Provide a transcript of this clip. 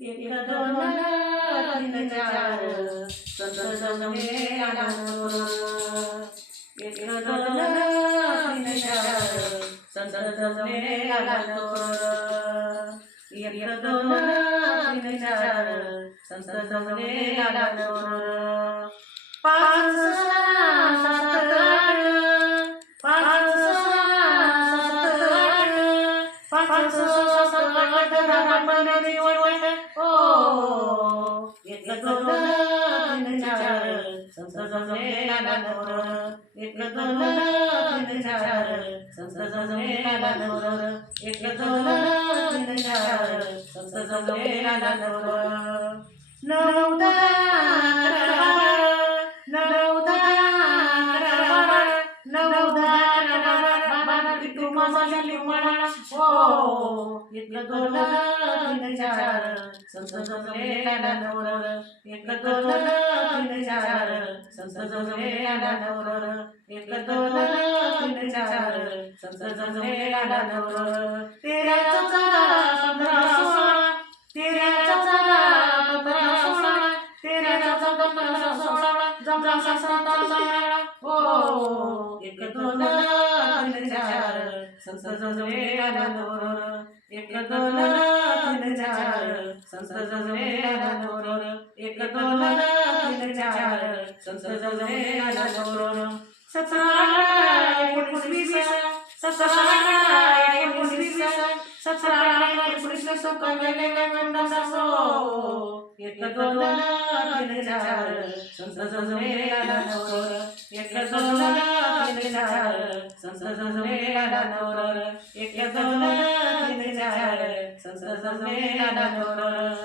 एक दोन तीन चार संत जमले आनंदवर. एक दोन तीन चार संत जमले आनंदवर. एक दोन तीन चार संत जमले आनंदवर. पाच सहा सात आठ पाच सहा सात आठ पाच सहा सात आठ रामाची वाट. ओ एक दोन तीन चार संत जमले आनंदवर. एक दोन तीन चार संत जमले आनंदवर. एक दोन तीन चार संत जमले आनंदवर. नऊ दहा नऊ दहा नऊ दहा तू माझा लिंबाळा. ओ एक दोन तीन चार संत जमले आनंदवर. एक दोन तीन चार संत जमले आनंदवर. एक दोन तीन चार संत जमले आनंदवर. तेरा चौदा 15 16 तेरा चौदा 15 16 तेरा चौदा 15 16 जमला साता साळा. ओ एक दोन तीन चार संत जमले आनंदवर. एक दोन तीन चार संत जमले आनंदवर. एक दोन तीन चार संत जमले आनंदवर. 17 19 17 19 17 19 सुकलेले गंडासो. एक दोन तीन चार संत जमले आनंदवर. एक दोन तीन चार संत जमले आनंदवर. एक दोन तीन चार संत जमले आनंदवर.